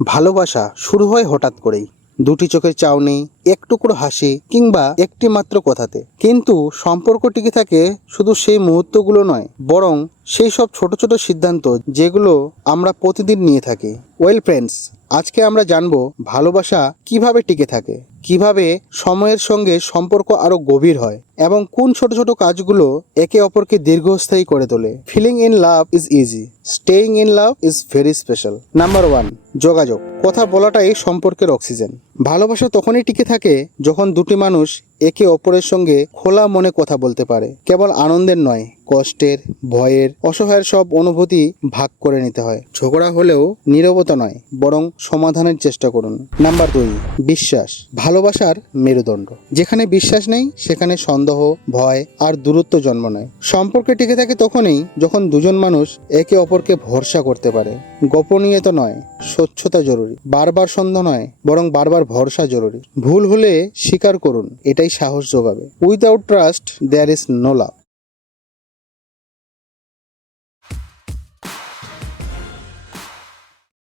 ভালোবাসা শুরু হয় হঠাৎ করেই। দুটি চোখের চাউনি এক টুকরো হাসি কিংবা একটি মাত্র কথাতে। কিন্তু সম্পর্ক টিকে থাকে শুধু সেই মুহূর্তগুলো নয়, বরং সেই সব ছোট ছোট সিদ্ধান্ত যেগুলো আমরা প্রতিদিন নিয়ে থাকি। ওয়েল ফ্রেন্ডস আজকে আমরা জানব ভালোবাসা কীভাবে টিকে থাকে, কীভাবে সময়ের সঙ্গে সম্পর্ক আরও গভীর হয়, এবং কোন ছোট ছোট কাজগুলো একে অপরকে দীর্ঘস্থায়ী করে তোলে। Feeling in love is easy staying in love is very special number one যোগাযোগ। কথা বলাটাই সম্পর্কের অক্সিজেন ভালোবাসা তখনই টিকে থাকে যখন দুটি মানুষ একে অপরের সঙ্গে খোলা মনে কথা বলতে পারে, কেবল আনন্দের নয়। কষ্টের, ভয়ের, অসহায়ের সব অনুভূতি ভাগ করে নিতে হয়। ঝগড়া হলেও নীরবতা নয়, বরং সমাধানের চেষ্টা করুন। নাম্বার দুই, বিশ্বাস। ভালোবাসার মেরুদণ্ড। যেখানে বিশ্বাস নেই, সেখানে সন্দেহ, ভয় আর দূরত্ব জন্ম নেয়। সম্পর্কে টিকে থাকে তখনই যখন দুজন মানুষ একে অপরকে ভরসা করতে পারে। গোপনীয়তা নয়, স্বচ্ছতা জরুরি। বারবার সন্দেহ নয়, বরং বারবার ভরসা জরুরি। ভুল হলে স্বীকার করুন, এটাই সাহস যোগাবে। Without trust there is no love